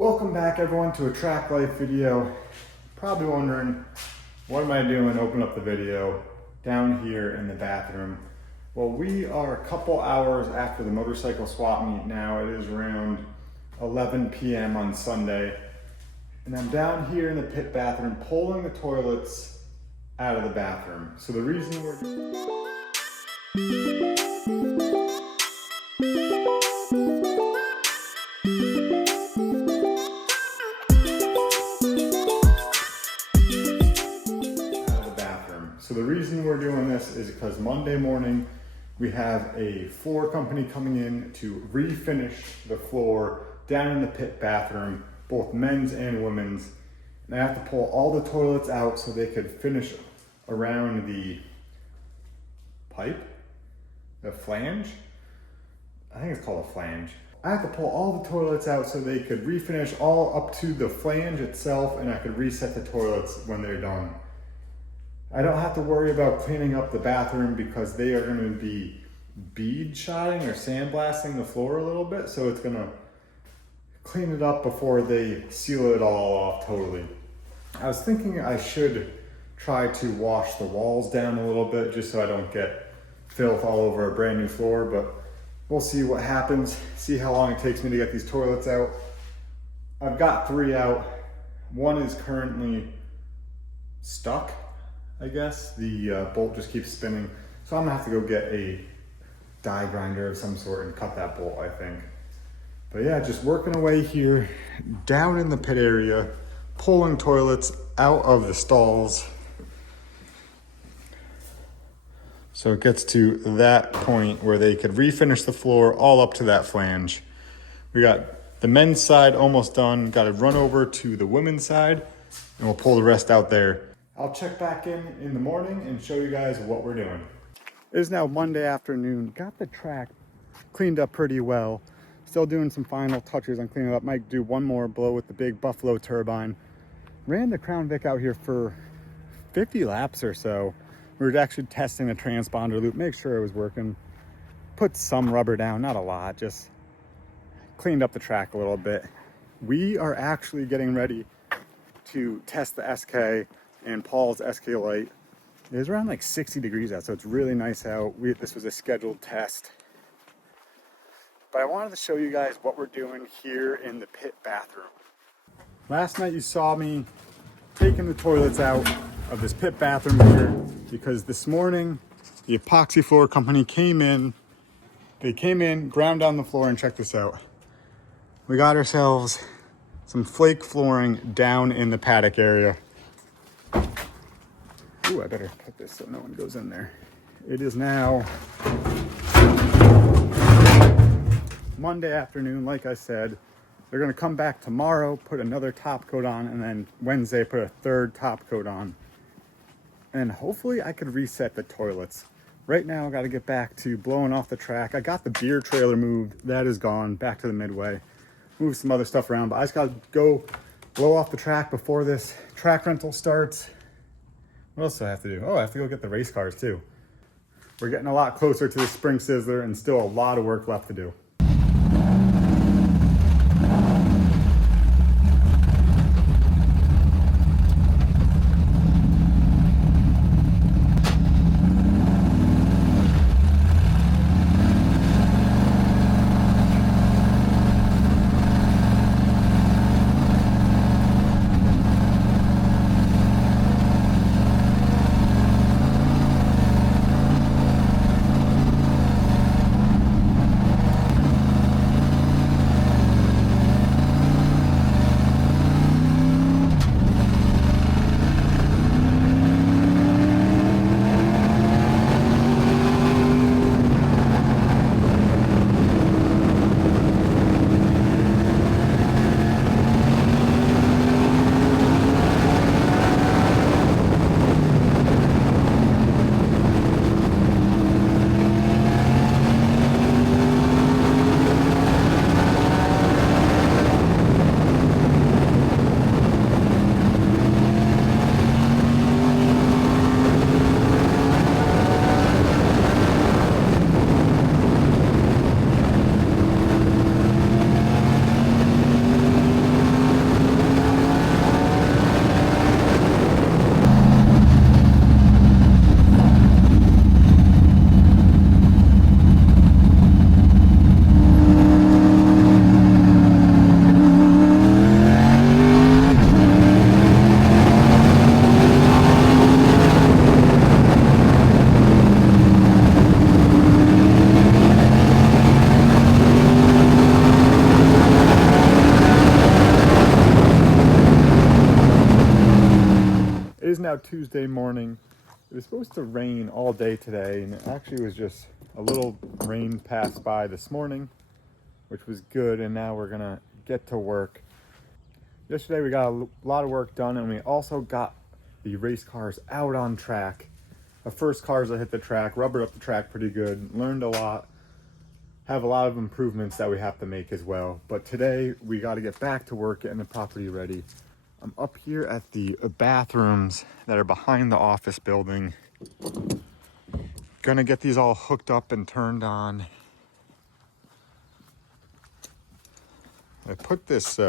Welcome back everyone to a track life video. Probably wondering, what am I doing? Open up the video down here in the bathroom. Well, we are a couple hours after the motorcycle swap meet now. It is around 11 p.m. on Sunday. And I'm down here in the pit bathroom pulling the toilets out of the bathroom. So the reason we're doing this is because Monday morning we have a floor company coming in to refinish the floor down in the pit bathroom, both men's and women's. And I have to pull all the toilets out so they could finish around the pipe, the flange. I think it's called a flange. I have to pull all the toilets out so they could refinish all up to the flange itself, and I could reset the toilets when they're done. I don't have to worry about cleaning up the bathroom because they are going to be bead shotting or sandblasting the floor a little bit, so it's going to clean it up before they seal it all off totally. I was thinking I should try to wash the walls down a little bit just so I don't get filth all over a brand new floor, but we'll see what happens, see how long it takes me to get these toilets out. I've got 3 out. One is currently stuck, I guess. The bolt just keeps spinning. So I'm gonna have to go get a die grinder of some sort and cut that bolt, I think. But yeah, just working away here, down in the pit area, pulling toilets out of the stalls. So it gets to that point where they could refinish the floor all up to that flange. We got the men's side almost done. Got to run over to the women's side and we'll pull the rest out there. I'll check back in the morning and show you guys what we're doing. It is now Monday afternoon. Got the track cleaned up pretty well. Still doing some final touches on cleaning it up. Might do one more blow with the big Buffalo turbine. Ran the Crown Vic out here for 50 laps or so. We were actually testing the transponder loop, make sure it was working. Put some rubber down, not a lot, just cleaned up the track a little bit. We are actually getting ready to test the SK and Paul's SK Light. It was around like 60 degrees out, so it's really nice out. This was a scheduled test. But I wanted to show you guys what we're doing here in the pit bathroom. Last night you saw me taking the toilets out of this pit bathroom here because this morning the epoxy floor company came in. They came in, ground down the floor, and check this out. We got ourselves some flake flooring down in the paddock area. Ooh, I better put this so no one goes in there. It is now Monday afternoon, like I said. They're gonna come back tomorrow, put another top coat on, and then Wednesday put a third top coat on. And hopefully I could reset the toilets. Right now I gotta get back to blowing off the track. I got the beer trailer moved, that is gone, back to the midway. Move some other stuff around, but I just gotta go blow off the track before this track rental starts. What else do I have to do? Oh, I have to go get the race cars too. We're getting a lot closer to the Spring Sizzler and still a lot of work left to do. now Tuesday morning. It was supposed to rain all day today, and it actually was just a little rain passed by this morning, which was good, and now we're gonna get to work. Yesterday we got a lot of work done, and we also got the race cars out on track. The first cars that hit the track, rubbered up the track pretty good, learned a lot, have a lot of improvements that we have to make as well. But today we got to get back to work, getting the property ready. I'm up here at the bathrooms that are behind the office building. Gonna get these all hooked up and turned on. I put this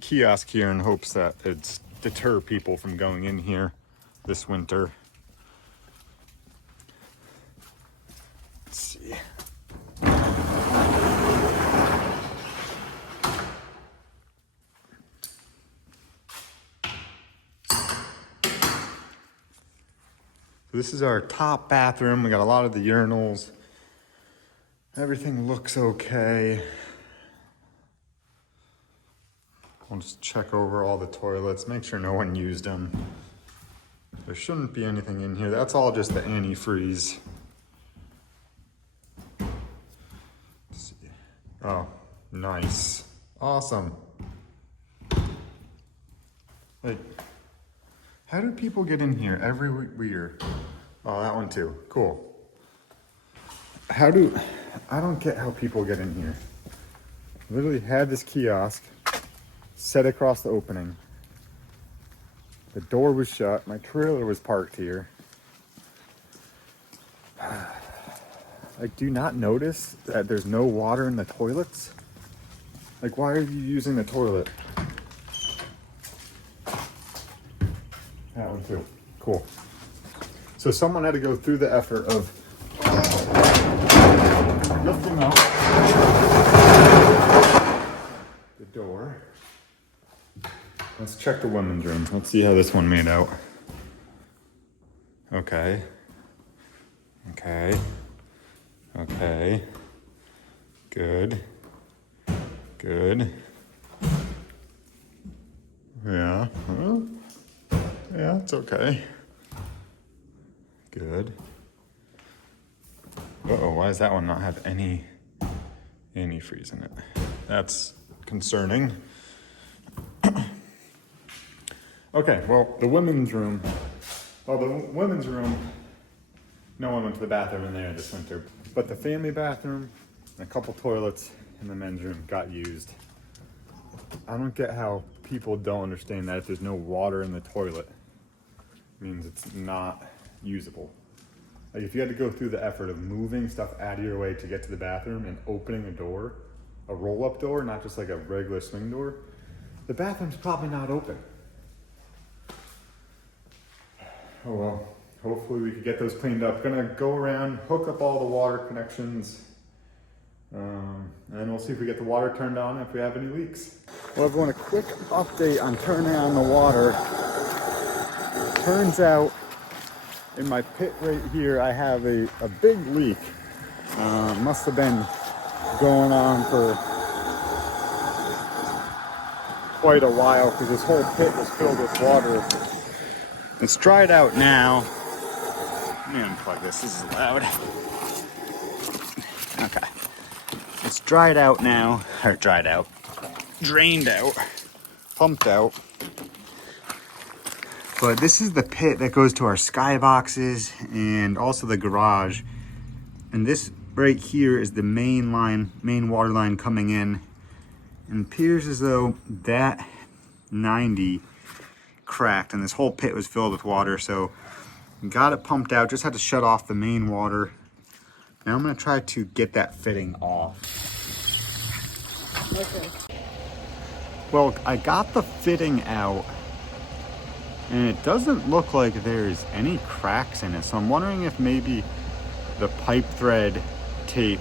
kiosk here in hopes that it's deter people from going in here this winter. Let's see. This is our top bathroom. We got a lot of the urinals. Everything looks okay. I'll just check over all the toilets, make sure no one used them. There shouldn't be anything in here. That's all just the antifreeze. Let's see. Oh, nice. Awesome. Like, how do people get in here every weird? Oh, that one too. Cool. I don't get how people get in here. Literally had this kiosk set across the opening. The door was shut. My trailer was parked here. Like, do you not notice that there's no water in the toilets? Like, why are you using the toilet? That one too. Cool. So someone had to go through the effort of lifting up the door. Let's check the women's room. Let's see how this one made out. Okay. Okay. Okay. Good. Good. Yeah. Well, yeah, it's okay. Good. Uh-oh, why does that one not have any antifreeze in it? That's concerning. Okay, well, the women's room. Well, the women's room, no one went to the bathroom in there this winter. But the family bathroom, and a couple toilets in the men's room got used. I don't get how people don't understand that if there's no water in the toilet, it means it's not usable. Like, if you had to go through the effort of moving stuff out of your way to get to the bathroom and opening a door, a roll-up door, not just like a regular swing door, the bathroom's probably not open. Oh well, hopefully we can get those cleaned up. Gonna go around, hook up all the water connections, and we'll see if we get the water turned on if we have any leaks. Well, everyone, a quick update on turning on the water. Turns out in my pit right here, I have a big leak. Must have been going on for quite a while because this whole pit was filled with water. It's dried out now. Let me unplug this, this is loud. Okay. It's dried out now, or dried out, drained out, pumped out. But this is the pit that goes to our skyboxes and also the garage. And this right here is the main water line coming in. And it appears as though that 90 cracked and this whole pit was filled with water. So got it pumped out, just had to shut off the main water. Now I'm gonna try to get that fitting off. Okay. Well, I got the fitting out and it doesn't look like there's any cracks in it. So I'm wondering if maybe the pipe thread tape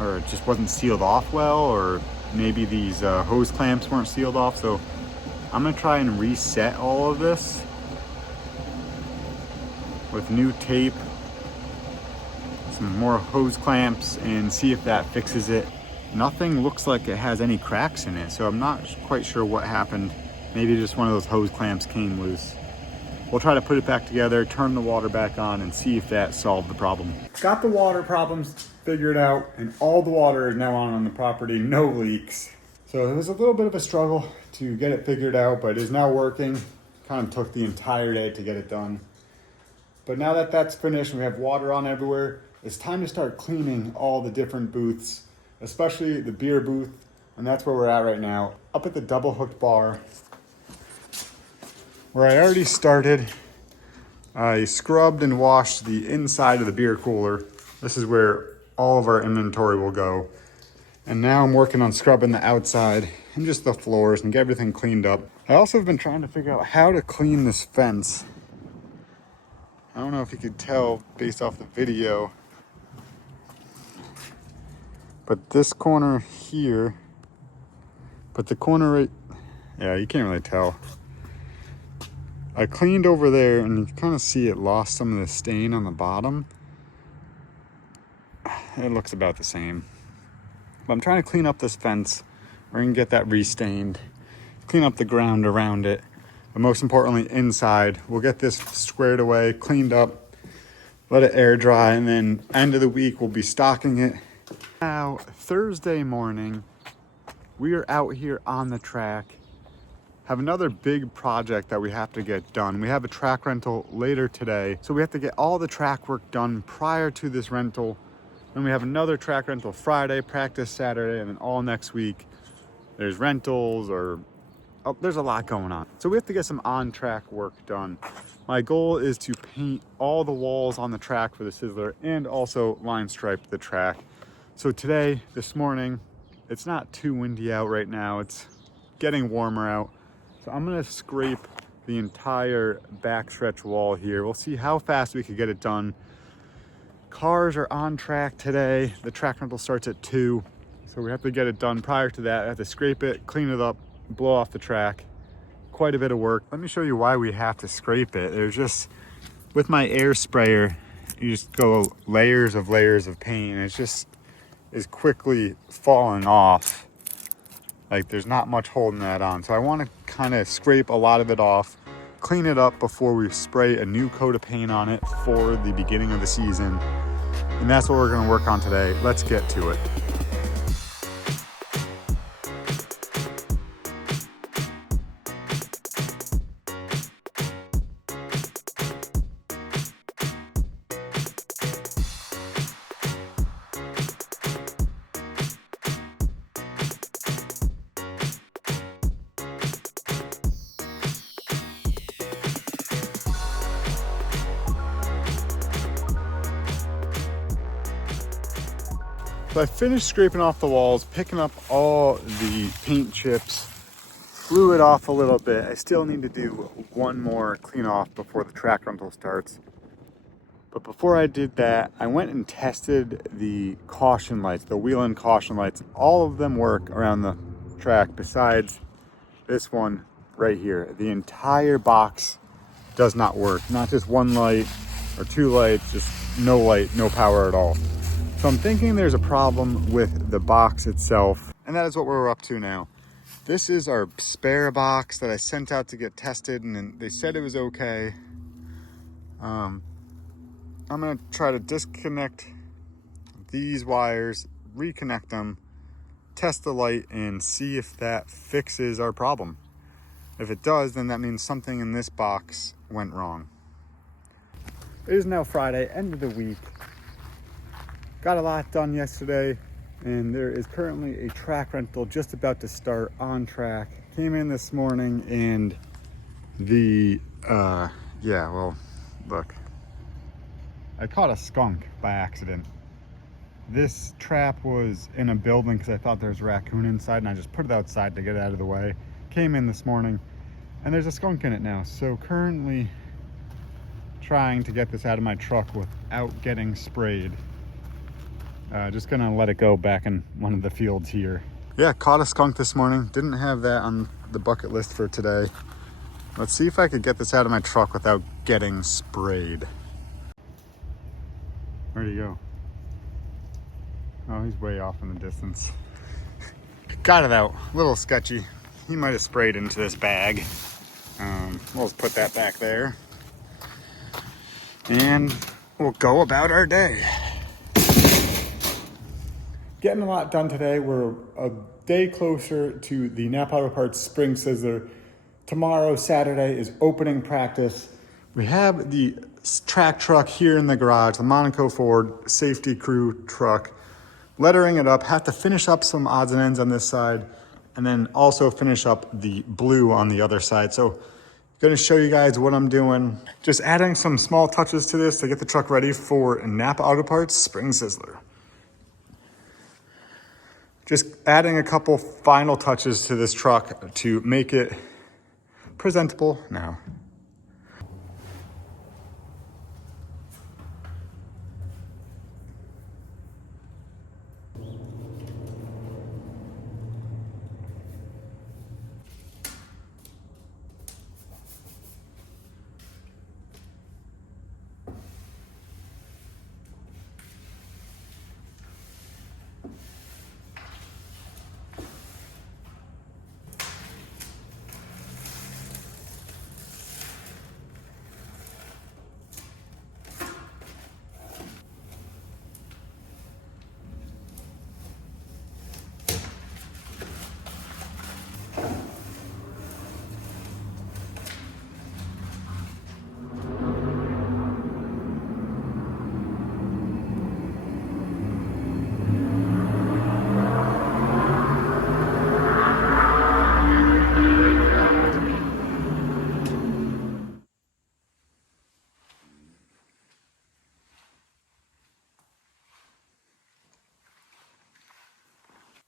or it just wasn't sealed off well, or maybe these hose clamps weren't sealed off. So I'm gonna try and reset all of this with new tape, some more hose clamps, and see if that fixes it. Nothing looks like it has any cracks in it, so I'm not quite sure what happened Maybe just one of those hose clamps came loose. We'll try to put it back together, turn the water back on, and see if that solved the problem. Got the water problems figured out, and all the water is now on the property, no leaks. So it was a little bit of a struggle to get it figured out, but it is now working. Kind of took the entire day to get it done. But now that that's finished and we have water on everywhere, it's time to start cleaning all the different booths, especially the beer booth, and that's where we're at right now. Up at the double hooked bar, where I already started. I scrubbed and washed the inside of the beer cooler. This is where all of our inventory will go. And now I'm working on scrubbing the outside and just the floors and get everything cleaned up. I also have been trying to figure out how to clean this fence. I don't know if you could tell based off the video, but this corner here, but the corner right, yeah, you can't really tell. I cleaned over there and you can kind of see it lost some of the stain on the bottom. It looks about the same. But I'm trying to clean up this fence. We're gonna get that restained, clean up the ground around it, but most importantly inside. We'll get this squared away, cleaned up, let it air dry, and then end of the week we'll be stocking it. Now, Thursday morning, we are out here on the track. Have another big project that we have to get done. We have a track rental later today, so we have to get all the track work done prior to this rental. Then we have another track rental Friday, practice Saturday, and then all next week there's rentals there's a lot going on. So we have to get some on-track work done. My goal is to paint all the walls on the track for the Sizzler and also line stripe the track. So today, this morning, it's not too windy out right now. It's getting warmer out. So I'm gonna scrape the entire backstretch wall here. We'll see how fast we could get it done. Cars are on track today. The track rental starts at 2. So we have to get it done prior to that. I have to scrape it, clean it up, blow off the track. Quite a bit of work. Let me show you why we have to scrape it. There's just, with my air sprayer, you just go layers of paint. It's just is quickly falling off. Like there's not much holding that on. So I want to kind of scrape a lot of it off, clean it up before we spray a new coat of paint on it for the beginning of the season. And that's what we're going to work on today. Let's get to it. So I finished scraping off the walls, picking up all the paint chips, blew it off a little bit. I still need to do one more clean off before the track rental starts. But before I did that, I went and tested the caution lights, the wheel-in caution lights. All of them work around the track besides this one right here. The entire box does not work. Not just one light or two lights, just no light, no power at all. So I'm thinking there's a problem with the box itself, and that is what we're up to now. This is our spare box that I sent out to get tested, and they said it was okay. I'm gonna try to disconnect these wires, reconnect them, test the light, and see if that fixes our problem. If it does, then that means something in this box went wrong. It is now Friday, end of the week. Got a lot done yesterday, and there is currently a track rental just about to start on track. Came in this morning and look. I caught a skunk by accident. This trap was in a building because I thought there was a raccoon inside, and I just put it outside to get it out of the way. Came in this morning, and there's a skunk in it now. So currently trying to get this out of my truck without getting sprayed. Just gonna let it go back in one of the fields here. Yeah, caught a skunk this morning. Didn't have that on the bucket list for today. Let's see if I could get this out of my truck without getting sprayed. Where'd he go? Oh, he's way off in the distance. Got it out. A little sketchy. he might have sprayed into this bag. We'll just put that back there. And we'll go about our day. Getting a lot done today. We're a day closer to the Napa Auto Parts Spring Sizzler. Tomorrow, Saturday, is opening practice. We have the track truck here in the garage, the Monaco Ford safety crew truck. Lettering it up, have to finish up some odds and ends on this side, and then also finish up the blue on the other side. So gonna show you guys what I'm doing. Just adding some small touches to this to get the truck ready for Napa Auto Parts Spring Sizzler. Just adding a couple final touches to this truck to make it presentable now.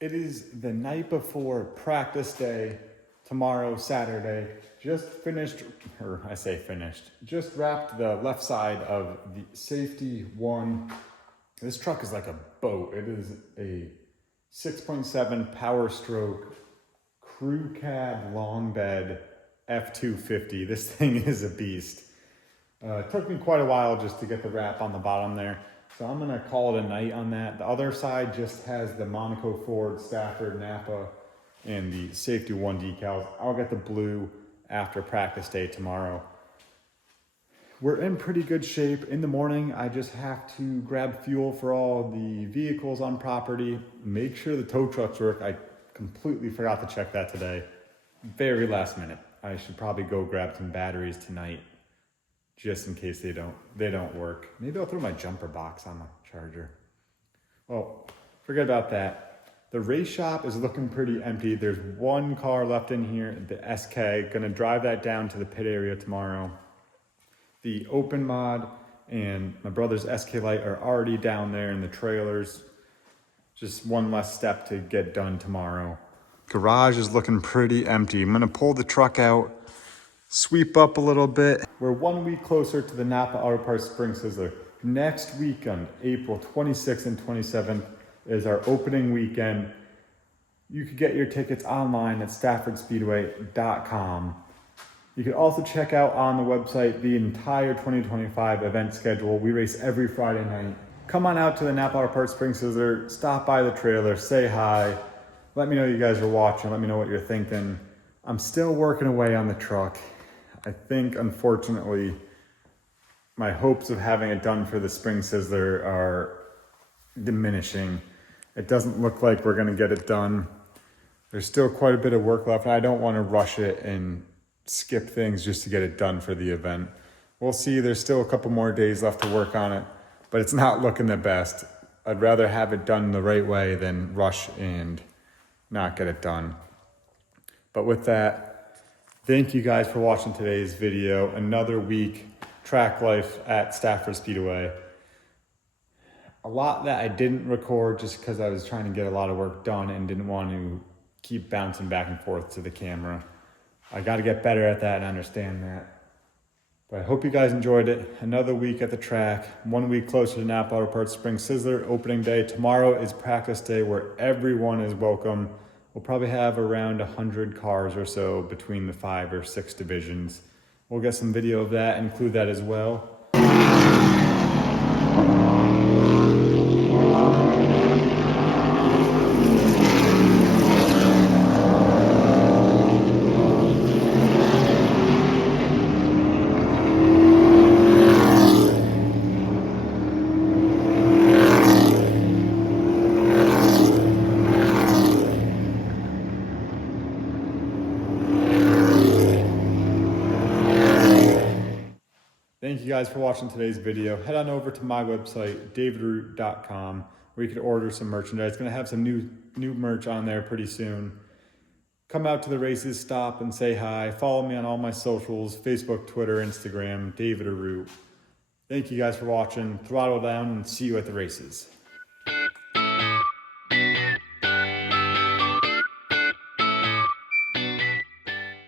It is the night before practice day, tomorrow, Saturday. Just finished, or I say finished, just wrapped the left side of the safety one. This truck is like a boat. It is a 6.7 Power Stroke crew cab long bed F250. This thing is a beast. It took me quite a while just to get the wrap on the bottom there. So I'm gonna call it a night on that. The other side just has the Monaco Ford, Stafford, Napa, and the safety one decals. I'll get the blue after practice day tomorrow. We're in pretty good shape. In the morning, I just have to grab fuel for all the vehicles on property, make sure the tow trucks work. I completely forgot to check that today. Very last minute. I should probably go grab some batteries tonight, just in case they don't work. Maybe I'll throw my jumper box on the charger. Well, forget about that. The race shop is looking pretty empty. There's one car left in here, the SK. Gonna drive that down to the pit area tomorrow. The open mod and my brother's SK Light are already down there in the trailers. Just one less step to get done tomorrow. Garage is looking pretty empty. I'm gonna pull the truck out, sweep up a little bit. We're 1 week closer to the Napa Auto Parts Spring Sizzler. Next weekend, April 26th and 27th, is our opening weekend. You could get your tickets online at StaffordSpeedway.com. You can also check out on the website the entire 2025 event schedule. We race every Friday night. Come on out to the Napa Auto Parts Spring Sizzler, stop by the trailer, say hi. Let me know you guys are watching, let me know what you're thinking. I'm still working away on the truck. I think, unfortunately, my hopes of having it done for the Spring Sizzler are diminishing. It doesn't look like we're gonna get it done. There's still quite a bit of work left, and I don't wanna rush it and skip things just to get it done for the event. We'll see, there's still a couple more days left to work on it, but it's not looking the best. I'd rather have it done the right way than rush and not get it done. But with that, thank you guys for watching today's video. Another week, track life at Stafford Speedway. A lot that I didn't record just because I was trying to get a lot of work done and didn't want to keep bouncing back and forth to the camera. I got to get better at that and understand that. But I hope you guys enjoyed it. Another week at the track, 1 week closer to Napa Auto Parts Spring Sizzler opening day. Tomorrow is practice day where everyone is welcome. We'll probably have around 100 cars or so between the 5 or 6 divisions. We'll get some video of that, include that as well. Thank you guys for watching today's video. Head on over to my website, davidroot.com, where you can order some merchandise. It's going to have some new merch on there pretty soon. Come out to the races, stop and say hi. Follow me on all my socials, Facebook, Twitter, Instagram, David Root. Thank you guys for watching. Throttle down and see you at the races.